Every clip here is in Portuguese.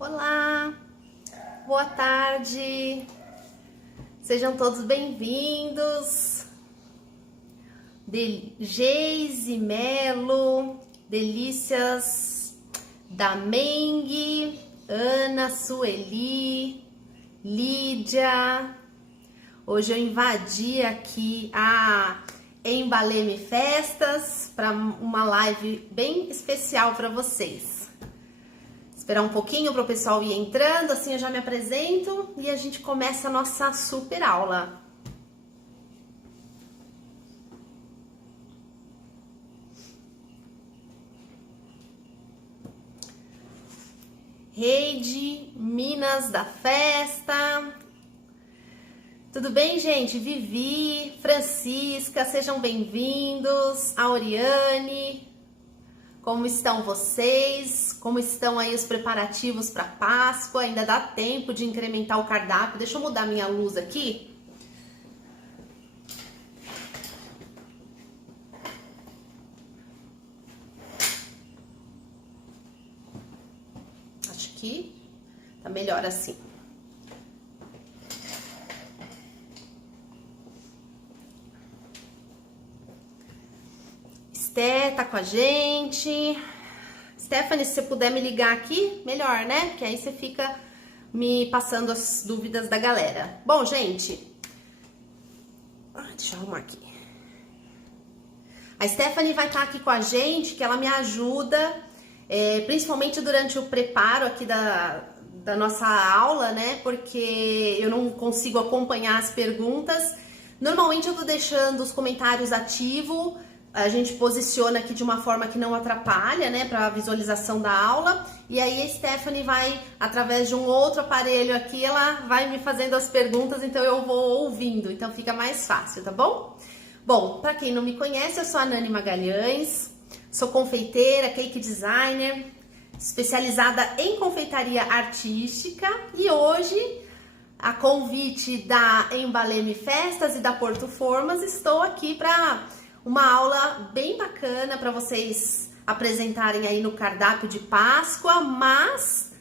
Olá, boa tarde, sejam todos bem-vindos. Geise Melo, Delícias da Mengue, Ana, Sueli, Lídia. Hoje eu invadi aqui a Embaleme Festas para uma live bem especial para vocês. Esperar um pouquinho para o pessoal ir entrando, assim eu já me apresento e a gente começa a nossa super aula. Rede Minas da Festa. Tudo bem, gente? Vivi, Francisca, sejam bem-vindos. A Oriane, como estão vocês? Como estão aí os preparativos para Páscoa? Ainda dá tempo de incrementar o cardápio. Deixa eu mudar minha luz aqui. Acho que tá melhor assim. Esté tá com a gente. Stephanie, se você puder me ligar aqui, melhor, né? Porque aí você fica me passando as dúvidas da galera. Bom, gente. Deixa eu arrumar aqui. A Stephanie vai estar aqui com a gente, que ela me ajuda, principalmente durante o preparo aqui da nossa aula, né? Porque eu não consigo acompanhar as perguntas. Normalmente eu tô deixando os comentários ativos. A gente posiciona aqui de uma forma que não atrapalha, né, para a visualização da aula. E aí a Stephanie vai, através de um outro aparelho aqui, ela vai me fazendo as perguntas, então eu vou ouvindo, então fica mais fácil, tá bom? Bom, para quem não me conhece, eu sou a Nani Magalhães, sou confeiteira, cake designer, especializada em confeitaria artística e hoje, a convite da Embaleme Festas e da Porto Formas, estou aqui para uma aula bem bacana para vocês apresentarem aí no cardápio de Páscoa, mas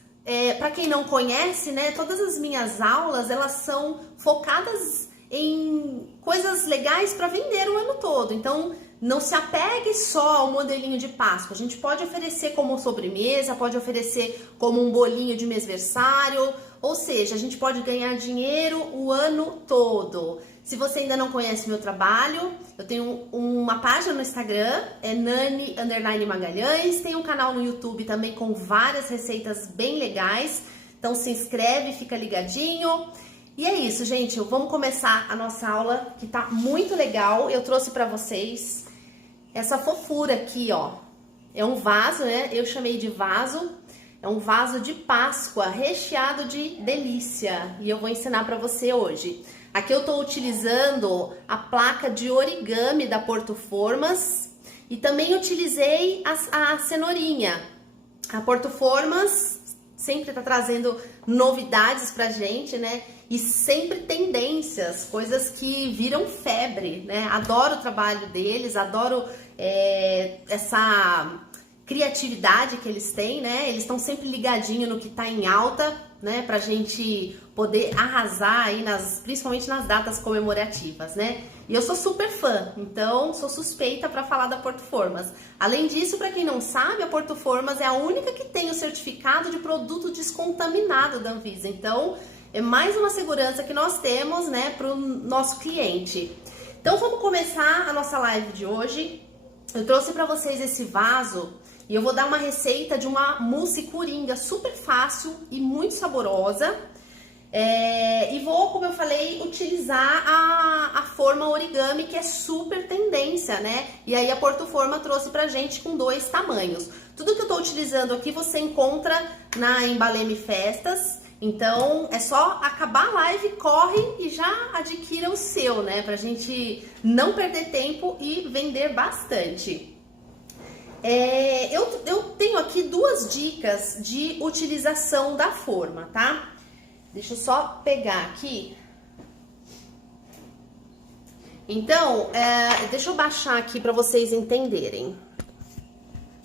para quem não conhece, né, todas as minhas aulas elas são focadas em coisas legais para vender o ano todo. Então não se apegue só ao modelinho de Páscoa. A gente pode oferecer como sobremesa, pode oferecer como um bolinho de mêsversário, ou seja, a gente pode ganhar dinheiro o ano todo. Se você ainda não conhece meu trabalho, eu tenho uma página no Instagram, é Nani_Magalhães, tem um canal no YouTube também com várias receitas bem legais, então se inscreve, fica ligadinho. E é isso, gente, vamos começar a nossa aula, que tá muito legal. Eu trouxe pra vocês essa fofura aqui, ó, é um vaso, né, eu chamei de vaso, é um vaso de Páscoa recheado de delícia, e eu vou ensinar pra você hoje. Aqui eu tô utilizando a placa de origami da Porto Formas e também utilizei a cenourinha. A Porto Formas sempre tá trazendo novidades pra gente, né? E sempre tendências, coisas que viram febre, né? Adoro o trabalho deles, adoro essa criatividade que eles têm, né? Eles estão sempre ligadinho no que tá em alta, né? Pra gente poder arrasar aí principalmente nas datas comemorativas, né? E eu sou super fã, então sou suspeita para falar da Porto Formas. Além disso, para quem não sabe, a Porto Formas é a única que tem o certificado de produto descontaminado da Anvisa. Então, é mais uma segurança que nós temos, né, para o nosso cliente. Então, vamos começar a nossa live de hoje. Eu trouxe para vocês esse vaso e eu vou dar uma receita de uma mousse coringa super fácil e muito saborosa. E vou, como eu falei, utilizar a forma origami, que é super tendência, né? E aí a Porto Forma trouxe pra gente com 2 tamanhos. Tudo que eu tô utilizando aqui você encontra na Embaleme Festas. Então é só acabar a live, corre e já adquira o seu, né? Pra gente não perder tempo e vender bastante. Eu tenho aqui 2 dicas de utilização da forma, tá? Deixa eu só pegar aqui. Então, deixa eu baixar aqui para vocês entenderem.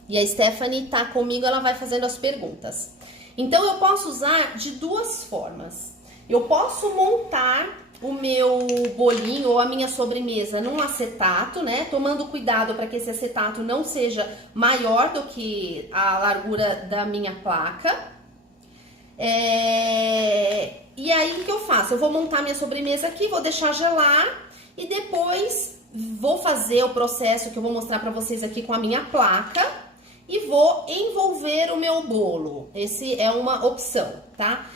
E a Stephanie tá comigo, ela vai fazendo as perguntas. Então eu posso usar de duas formas. Eu posso montar o meu bolinho ou a minha sobremesa num acetato, né? Tomando cuidado para que esse acetato não seja maior do que a largura da minha placa. E aí o que eu faço? Eu vou montar minha sobremesa aqui, vou deixar gelar e depois vou fazer o processo que eu vou mostrar para vocês aqui com a minha placa e vou envolver o meu bolo. Esse é uma opção, tá?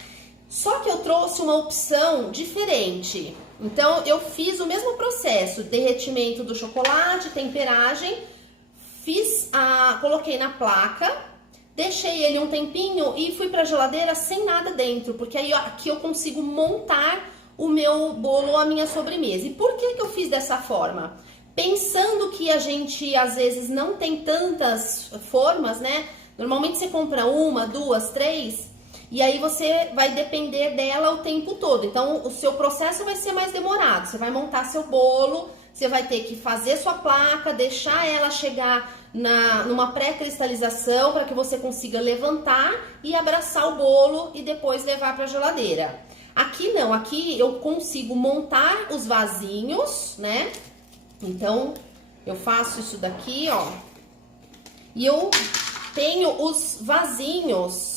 Só que eu trouxe uma opção diferente. Então, eu fiz o mesmo processo, derretimento do chocolate, temperagem, coloquei na placa, deixei ele um tempinho e fui pra geladeira sem nada dentro, porque aí aqui eu consigo montar o meu bolo ou a minha sobremesa. E por que eu fiz dessa forma? Pensando que a gente, às vezes, não tem tantas formas, né? Normalmente você compra uma, duas, três... E aí você vai depender dela o tempo todo. Então, o seu processo vai ser mais demorado. Você vai montar seu bolo, você vai ter que fazer sua placa, deixar ela chegar numa pré-cristalização para que você consiga levantar e abraçar o bolo e depois levar para a geladeira. Aqui não, aqui eu consigo montar os vasinhos, né? Então, eu faço isso daqui, ó. E eu tenho os vasinhos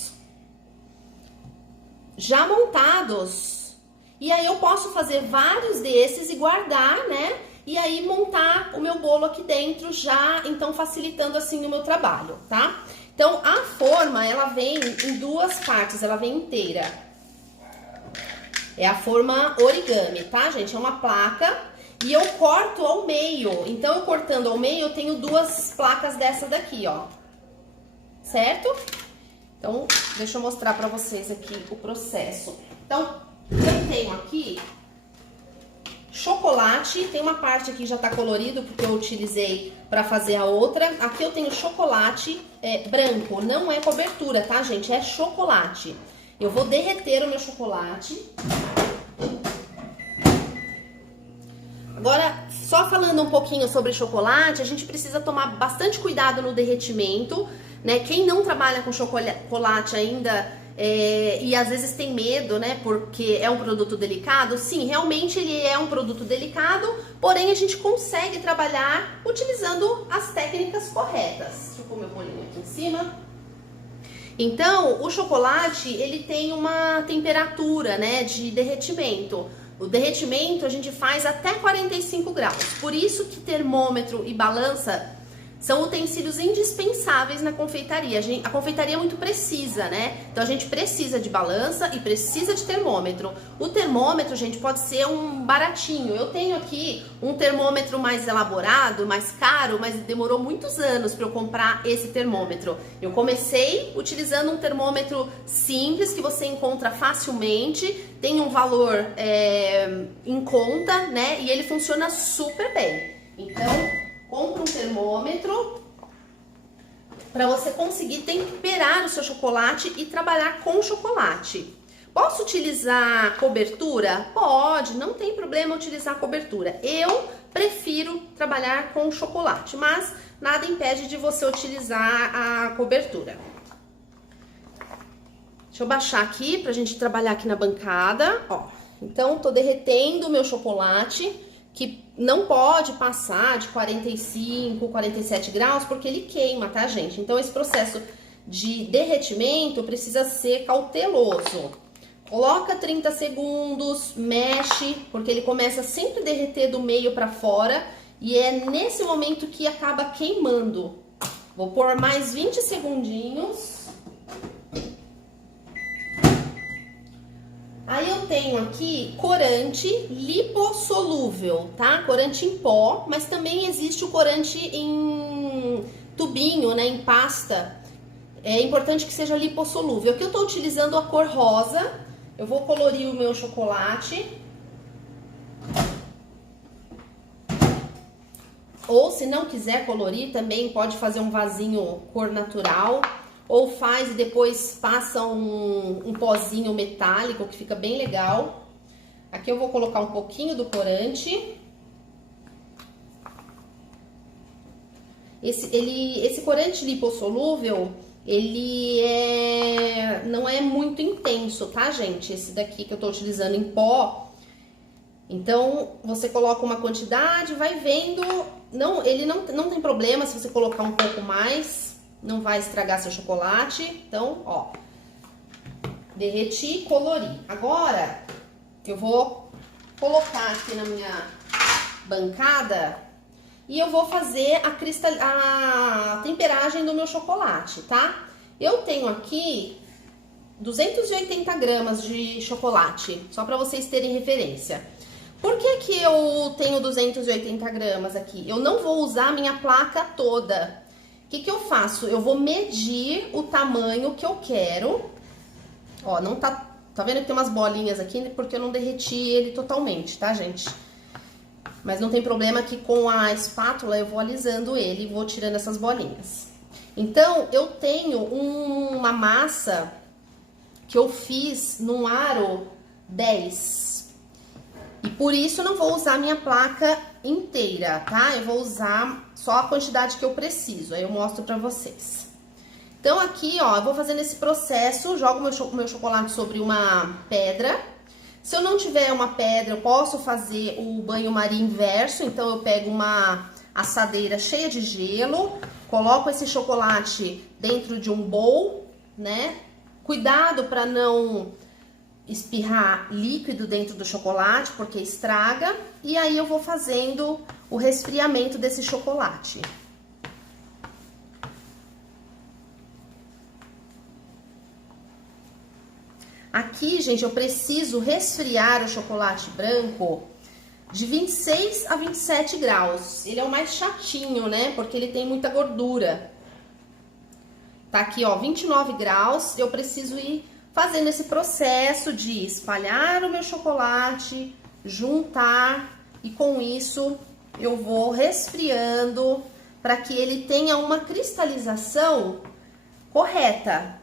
já montados, e aí eu posso fazer vários desses e guardar, né, e aí montar o meu bolo aqui dentro já, então facilitando assim o meu trabalho, tá? Então a forma, ela vem em duas partes, ela vem inteira, é a forma origami, tá, gente? É uma placa e eu corto ao meio, então eu cortando ao meio eu tenho duas placas dessa daqui, ó, certo? Então, deixa eu mostrar pra vocês aqui o processo. Então, eu tenho aqui chocolate, tem uma parte aqui que já tá colorido, porque eu utilizei pra fazer a outra. Aqui eu tenho chocolate branco, não é cobertura, tá, gente? É chocolate. Eu vou derreter o meu chocolate. Agora, só falando um pouquinho sobre chocolate, a gente precisa tomar bastante cuidado no derretimento, né? Quem não trabalha com chocolate ainda e às vezes tem medo, né? Porque é um produto delicado. Sim, realmente ele é um produto delicado, porém a gente consegue trabalhar utilizando as técnicas corretas. Deixa eu pôr meu bolinho aqui em cima. Então, o chocolate, ele tem uma temperatura, né, de derretimento. O derretimento a gente faz até 45 graus. Por isso que termômetro e balança são utensílios indispensáveis na confeitaria. A confeitaria é muito precisa, né? Então a gente precisa de balança e precisa de termômetro. O termômetro, gente, pode ser um baratinho. Eu tenho aqui um termômetro mais elaborado, mais caro, mas demorou muitos anos para eu comprar esse termômetro. Eu comecei utilizando um termômetro simples que você encontra facilmente, tem um valor em conta, né? E ele funciona super bem. Então, compre um termômetro para você conseguir temperar o seu chocolate e trabalhar com chocolate. Posso utilizar cobertura? Pode, não tem problema utilizar cobertura. Eu prefiro trabalhar com chocolate, mas nada impede de você utilizar a cobertura. Deixa eu baixar aqui pra gente trabalhar aqui na bancada, ó. Então, tô derretendo o meu chocolate, que não pode passar de 45, 47 graus, porque ele queima, tá, gente? Então, esse processo de derretimento precisa ser cauteloso. Coloca 30 segundos, mexe, porque ele começa sempre a derreter do meio pra fora, e é nesse momento que acaba queimando. Vou pôr mais 20 segundinhos. Aí eu tenho aqui corante lipossolúvel, tá? Corante em pó, mas também existe o corante em tubinho, né? Em pasta. É importante que seja lipossolúvel. Aqui eu tô utilizando a cor rosa. Eu vou colorir o meu chocolate. Ou se não quiser colorir, também pode fazer um vasinho cor natural. Ou faz e depois passa um pozinho metálico, que fica bem legal. Aqui eu vou colocar um pouquinho do corante. Esse corante lipossolúvel, não é muito intenso, tá, gente? Esse daqui que eu tô utilizando em pó. Então, você coloca uma quantidade, vai vendo. Não, ele não tem problema se você colocar um pouco mais, não vai estragar seu chocolate. Então, ó, derreti e colori. Agora, eu vou colocar aqui na minha bancada e eu vou fazer a temperagem do meu chocolate, tá? Eu tenho aqui 280 gramas de chocolate, só para vocês terem referência. Por que que eu tenho 280 gramas aqui? Eu não vou usar a minha placa toda. O que que eu faço? Eu vou medir o tamanho que eu quero. Ó, não tá vendo que tem umas bolinhas aqui porque eu não derreti ele totalmente, tá, gente? Mas não tem problema que com a espátula eu vou alisando ele e vou tirando essas bolinhas. Então, eu tenho uma massa que eu fiz num aro 10. E por isso eu não vou usar a minha placa inteira, tá? Eu vou usar só a quantidade que eu preciso, aí eu mostro pra vocês. Então aqui, ó, eu vou fazendo esse processo, jogo meu chocolate sobre uma pedra. Se eu não tiver uma pedra, eu posso fazer o banho-maria inverso, então eu pego uma assadeira cheia de gelo, coloco esse chocolate dentro de um bowl, né? Cuidado para não espirrar líquido dentro do chocolate, porque estraga. E aí eu vou fazendo o resfriamento desse chocolate. Aqui, gente, eu preciso resfriar o chocolate branco de 26 a 27 graus. Ele é o mais chatinho, né? Porque ele tem muita gordura. Tá aqui, ó, 29 graus. Eu preciso ir fazendo esse processo de espalhar o meu chocolate, juntar, e com isso eu vou resfriando para que ele tenha uma cristalização correta,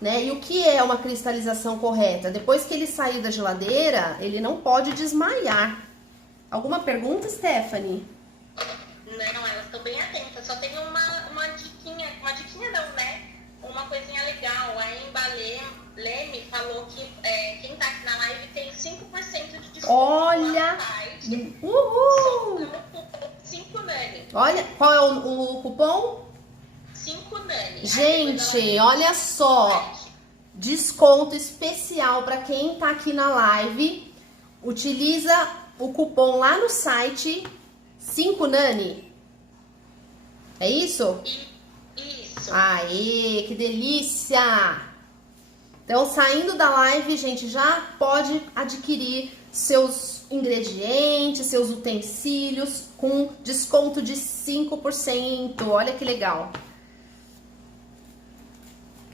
né? E o que é uma cristalização correta? Depois que ele sair da geladeira, ele não pode desmaiar. Alguma pergunta, Stephanie? Não, elas estão bem atentas. Só tem uma diquinha não, né? Uma coisinha legal. A Embalê Leme falou que quem tá aqui na live tem 5% de desconto. Olha! Uhul! 5 Nani. Olha, qual é o cupom? 5 Nani. Gente, olha só! Desconto especial para quem tá aqui na live. Utiliza o cupom lá no site 5 Nani. É isso? Isso. Aê, que delícia! Então, saindo da live, gente, já pode adquirir seus ingredientes, seus utensílios com desconto de 5%. Olha que legal.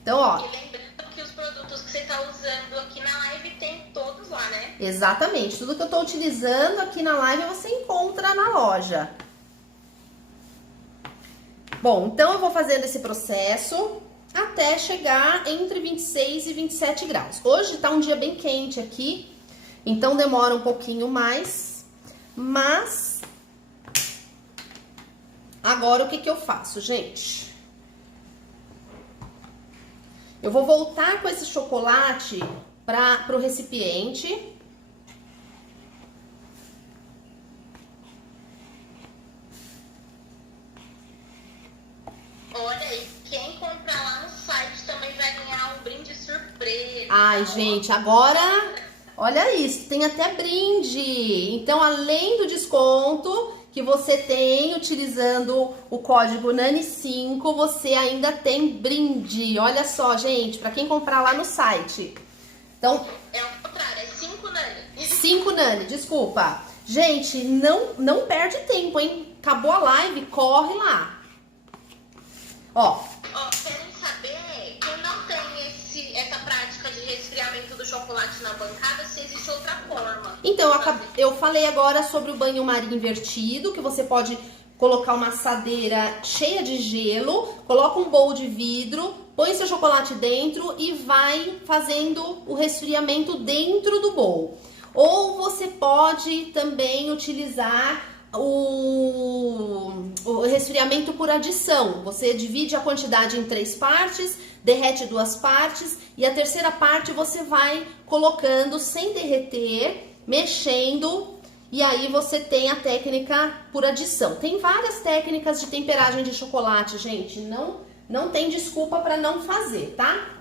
Então, ó. E lembrando que os produtos que você tá usando aqui na live tem todos lá, né? Exatamente. Tudo que eu tô utilizando aqui na live você encontra na loja. Bom, então eu vou fazendo esse processo até chegar entre 26 e 27 graus. Hoje tá um dia bem quente aqui, então demora um pouquinho mais, mas agora o que que eu faço, gente? Eu vou voltar com esse chocolate pro recipiente. Olha, e quem comprar lá no site também vai ganhar um brinde surpresa. Ai, gente, agora, olha isso, tem até brinde. Então, além do desconto que você tem utilizando o código NANI5, você ainda tem brinde. Olha só, gente, para quem comprar lá no site. Então, é o contrário, é 5 Nani. 5 Nani, desculpa. Gente, não perde tempo, hein? Acabou a live, corre lá. Ó, querem saber, quem não tem essa prática de resfriamento do chocolate na bancada, se existe outra forma. Então, eu falei agora sobre o banho-maria invertido, que você pode colocar uma assadeira cheia de gelo, coloca um bowl de vidro, põe seu chocolate dentro e vai fazendo o resfriamento dentro do bowl. Ou você pode também utilizar o resfriamento por adição. Você divide a quantidade em 3 partes, derrete 2 partes e a terceira parte você vai colocando sem derreter, mexendo, e aí você tem a técnica por adição. Tem várias técnicas de temperagem de chocolate, gente, não tem desculpa para não fazer, tá?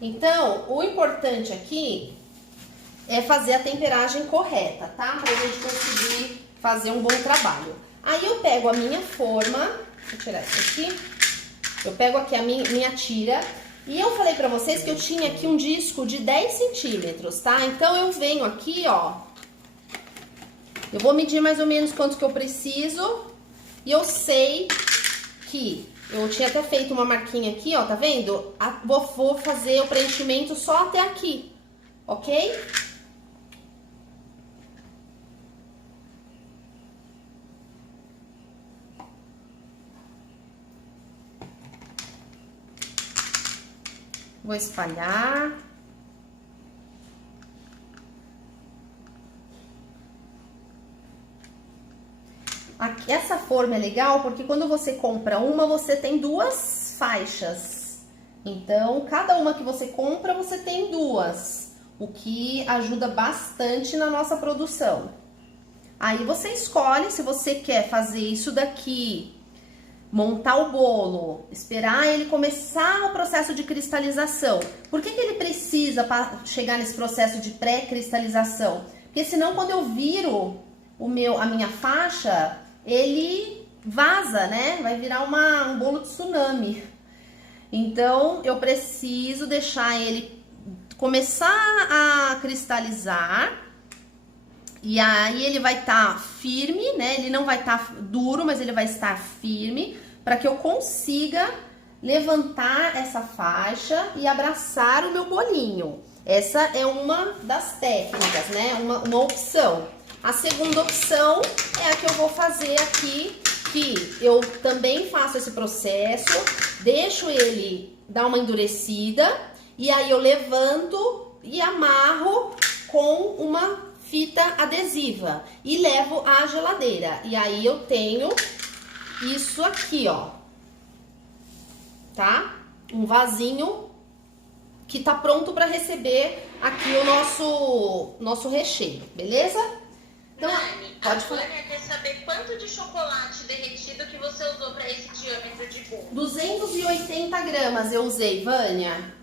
Então, o importante aqui é fazer a temperagem correta, tá? Pra gente conseguir fazer um bom trabalho. Aí eu pego a minha forma, deixa eu tirar isso aqui. Eu pego aqui a minha tira. E eu falei pra vocês que eu tinha aqui um disco de 10 centímetros, tá? Então eu venho aqui, ó. Eu vou medir mais ou menos quanto que eu preciso. E eu sei que eu tinha até feito uma marquinha aqui, ó, tá vendo? Vou fazer o preenchimento só até aqui, ok? Vou espalhar. Essa forma é legal porque quando você compra uma, você tem 2 faixas. Então, cada uma que você compra, você tem 2, o que ajuda bastante na nossa produção. Aí você escolhe se você quer fazer isso daqui, montar o bolo, esperar ele começar o processo de cristalização. Por que ele precisa para chegar nesse processo de pré-cristalização? Porque senão quando eu viro a minha faixa, ele vaza, né? Vai virar um bolo de tsunami. Então, eu preciso deixar ele começar a cristalizar. E aí ele vai estar firme, né? Ele não vai estar duro, mas ele vai estar firme para que eu consiga levantar essa faixa e abraçar o meu bolinho. Essa é uma das técnicas, né? Uma opção. A segunda opção é a que eu vou fazer aqui, que eu também faço esse processo, deixo ele dar uma endurecida e aí eu levanto e amarro com uma fita adesiva e levo à geladeira. E aí eu tenho isso aqui, ó, tá? Um vasinho que tá pronto para receber aqui o nosso recheio, beleza? Então, pode falar. A Vânia quer saber quanto de chocolate derretido que você usou para esse diâmetro de bolo. 280 gramas eu usei, Vânia.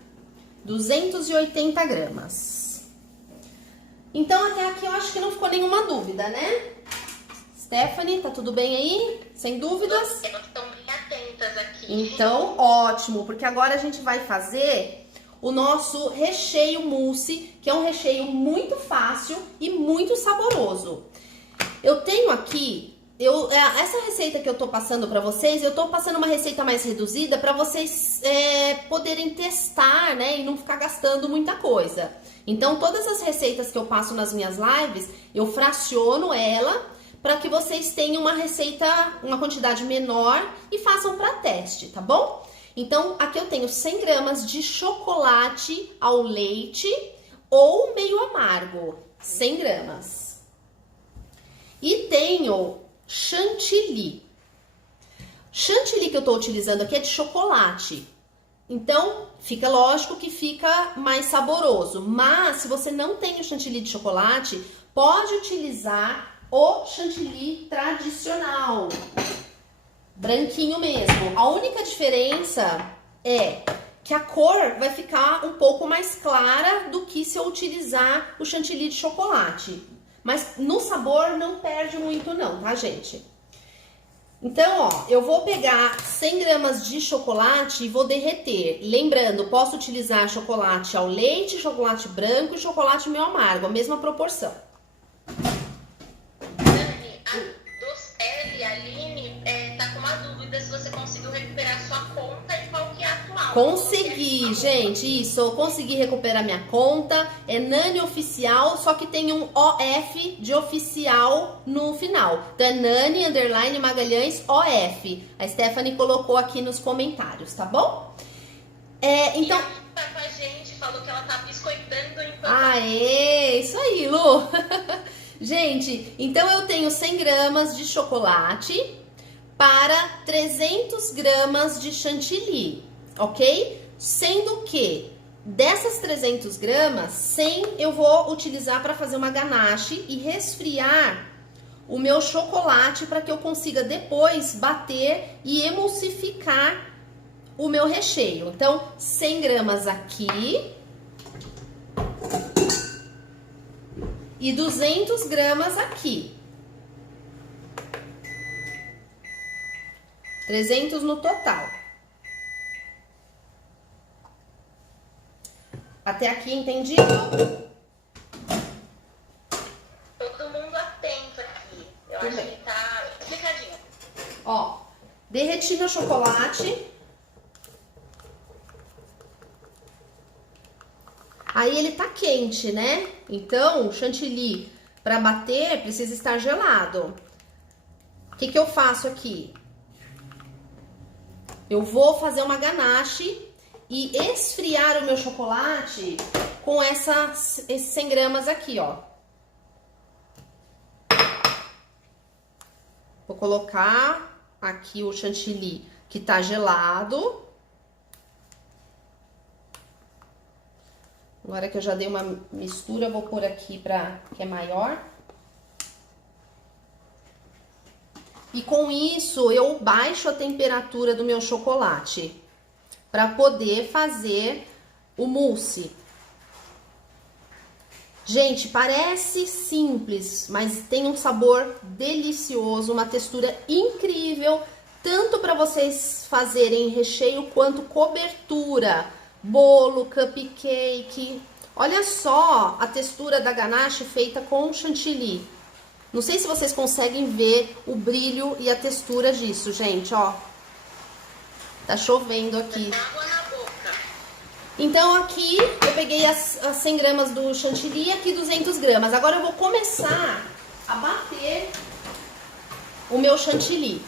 280 gramas. Então, até aqui eu acho que não ficou nenhuma dúvida, né? Stephanie, tá tudo bem aí? Sem dúvidas? Elas estão bem atentas aqui. Então, ótimo, porque agora a gente vai fazer o nosso recheio mousse, que é um recheio muito fácil e muito saboroso. Eu tenho aqui, essa receita que eu tô passando pra vocês, eu tô passando uma receita mais reduzida pra vocês poderem testar, né, e não ficar gastando muita coisa. Então, todas as receitas que eu passo nas minhas lives, eu fraciono ela para que vocês tenham uma receita, uma quantidade menor e façam para teste, tá bom? Então, aqui eu tenho 100 gramas de chocolate ao leite ou meio amargo, 100 gramas. E tenho chantilly. Chantilly que eu tô utilizando aqui é de chocolate. Então, fica lógico que fica mais saboroso. Mas, se você não tem o chantilly de chocolate, pode utilizar o chantilly tradicional. Branquinho mesmo. A única diferença é que a cor vai ficar um pouco mais clara do que se eu utilizar o chantilly de chocolate. Mas no sabor não perde muito não, tá, gente? Então, ó, eu vou pegar 100 gramas de chocolate e vou derreter. Lembrando, posso utilizar chocolate ao leite, chocolate branco e chocolate meio amargo, a mesma proporção. Dani, a Docele, a Aline, tá com uma dúvida se você conseguiu recuperar sua conta e qual que é a atual. Consegui, gente, isso, eu consegui recuperar minha conta, é Nani Oficial, só que tem um OF de oficial no final. Então é Nani, _ Magalhães, OF. A Stephanie colocou aqui nos comentários, tá bom? Então... E tá com a gente falou que ela tá biscoitando enquanto... Aê, isso aí, Lu. Gente, então eu tenho 100 gramas de chocolate para 300 gramas de chantilly, ok? Sendo que dessas 300 gramas, 100 eu vou utilizar para fazer uma ganache e resfriar o meu chocolate para que eu consiga depois bater e emulsificar o meu recheio. Então, 100 gramas aqui e 200 gramas aqui. 300 no total. Até aqui, entendido? Todo mundo atento aqui. Eu Tudo acho bem. que tá explicadinho. Ó, derreti meu chocolate. Aí ele tá quente, né? Então, o chantilly para bater precisa estar gelado. O que que eu faço aqui? Eu vou fazer uma ganache e esfriar o meu chocolate com esses 100 gramas aqui, ó. Vou colocar aqui o chantilly que tá gelado. Agora que eu já dei uma mistura, eu vou pôr aqui para que é maior. E com isso, eu baixo a temperatura do meu chocolate para poder fazer o mousse. Gente, parece simples, mas tem um sabor delicioso, uma textura incrível, tanto para vocês fazerem recheio quanto cobertura, bolo, cupcake. Olha só a textura da ganache feita com chantilly. Não sei se vocês conseguem ver o brilho e a textura disso, gente, ó. Tá chovendo aqui. Água na boca. Então aqui eu peguei as 100 gramas do chantilly e aqui 200 gramas. Agora eu vou começar a bater o meu chantilly.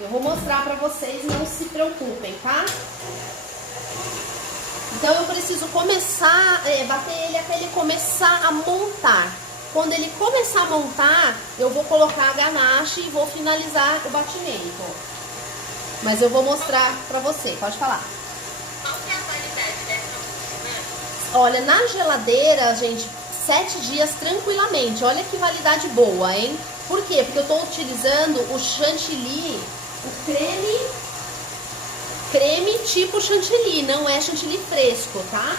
Eu vou mostrar pra vocês, não se preocupem, tá? Então eu preciso começar, bater ele até ele começar a montar. Quando ele começar a montar, eu vou colocar a ganache e vou finalizar o batimento. Mas eu vou mostrar pra você, pode falar. Qual que é a validade dessa mousse, né? Olha, na geladeira, gente, 7 dias tranquilamente. Olha que validade boa, hein? Por quê? Porque eu tô utilizando o chantilly, o creme tipo chantilly, não é chantilly fresco, tá?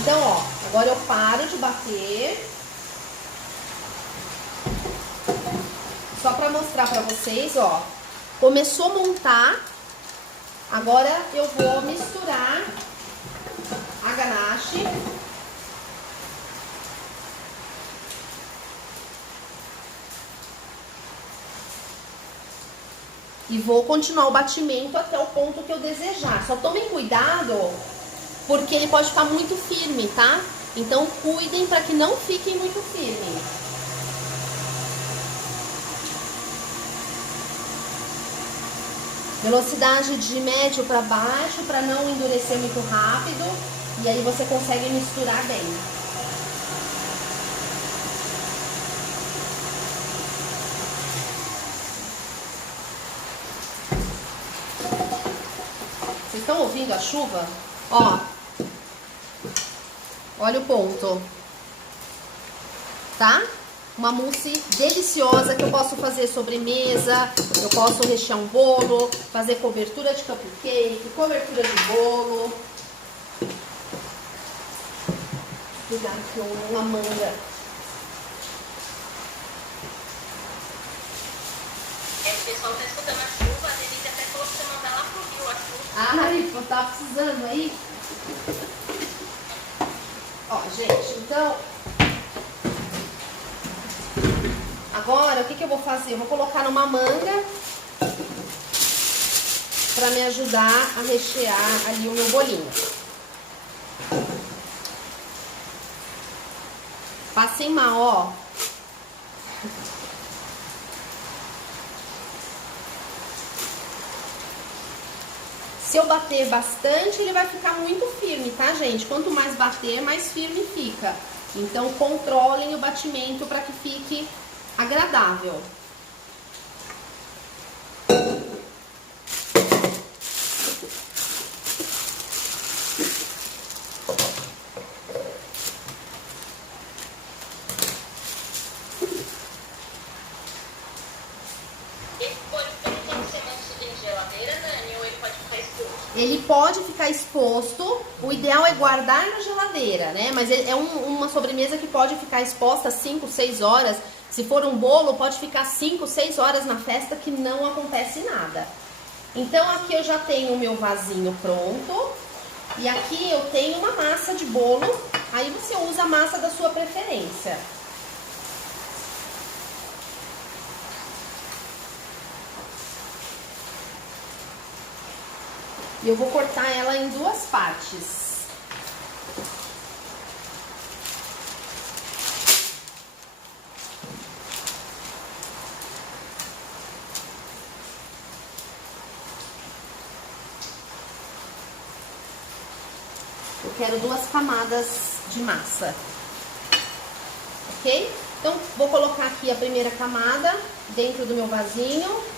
Então, ó, agora eu paro de bater. Só pra mostrar pra vocês, ó. Começou a montar. Agora eu vou misturar a ganache. E vou continuar o batimento até o ponto que eu desejar. Só tomem cuidado, porque ele pode ficar muito firme, tá? Então cuidem para que não fiquem muito firme. Velocidade de médio para baixo, para não endurecer muito rápido. E aí você consegue misturar bem. Vocês estão ouvindo a chuva? Ó, olha o ponto, tá? Uma mousse deliciosa que eu posso fazer sobremesa, eu posso rechear um bolo, fazer cobertura de cupcake, cobertura de bolo. Vou pegar aqui uma manga. O pessoal tá escutando a chuva, a Denise até falou pra você mandar lá pro Rio a chuva. Ai, tá precisando aí? Ó, gente, então... Agora, o que eu vou fazer? Eu vou colocar numa manga pra me ajudar a rechear ali o meu bolinho. Passem mal, ó. Se eu bater bastante, ele vai ficar muito firme, tá, gente? Quanto mais bater, mais firme fica. Então, controlem o batimento para que fique agradável. Ele pode ficar exposto, o ideal é guardar na geladeira, né? Mas é uma sobremesa que pode ficar exposta 5, 6 horas. Se for um bolo, pode ficar 5, 6 horas na festa que não acontece nada. Então aqui eu já tenho o meu vasinho pronto. E aqui eu tenho uma massa de bolo, aí você usa a massa da sua preferência. E eu vou cortar ela em duas partes. Eu quero 2 camadas de massa. Ok? Então, vou colocar aqui a primeira camada dentro do meu vasinho.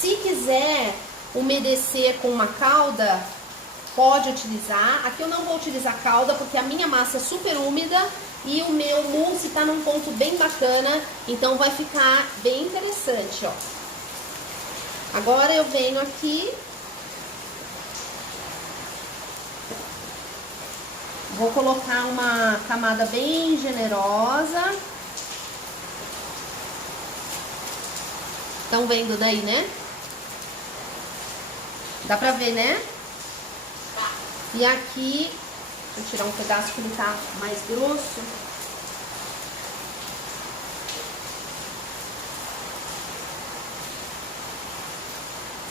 Se quiser umedecer com uma calda, pode utilizar. Aqui eu não vou utilizar calda porque a minha massa é super úmida e o meu mousse tá num ponto bem bacana, então vai ficar bem interessante, ó. Agora eu venho aqui, vou colocar uma camada bem generosa. Estão vendo daí, né? Dá pra ver, né? E aqui, deixa eu tirar um pedaço que ele tá mais grosso.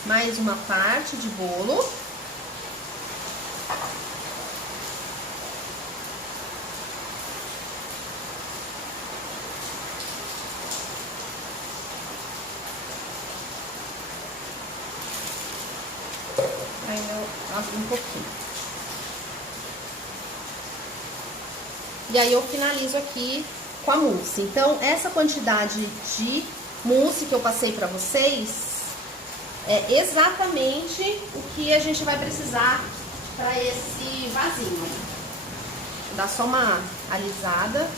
Mais uma parte de bolo. Aí eu abro um pouquinho. E aí eu finalizo aqui com a mousse. Então, essa quantidade de mousse que eu passei pra vocês é exatamente o que a gente vai precisar para esse vasinho. Dá só uma alisada.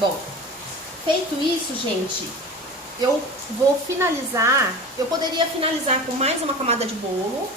Bom, feito isso, gente, eu vou finalizar. Eu poderia finalizar com mais uma camada de bolo.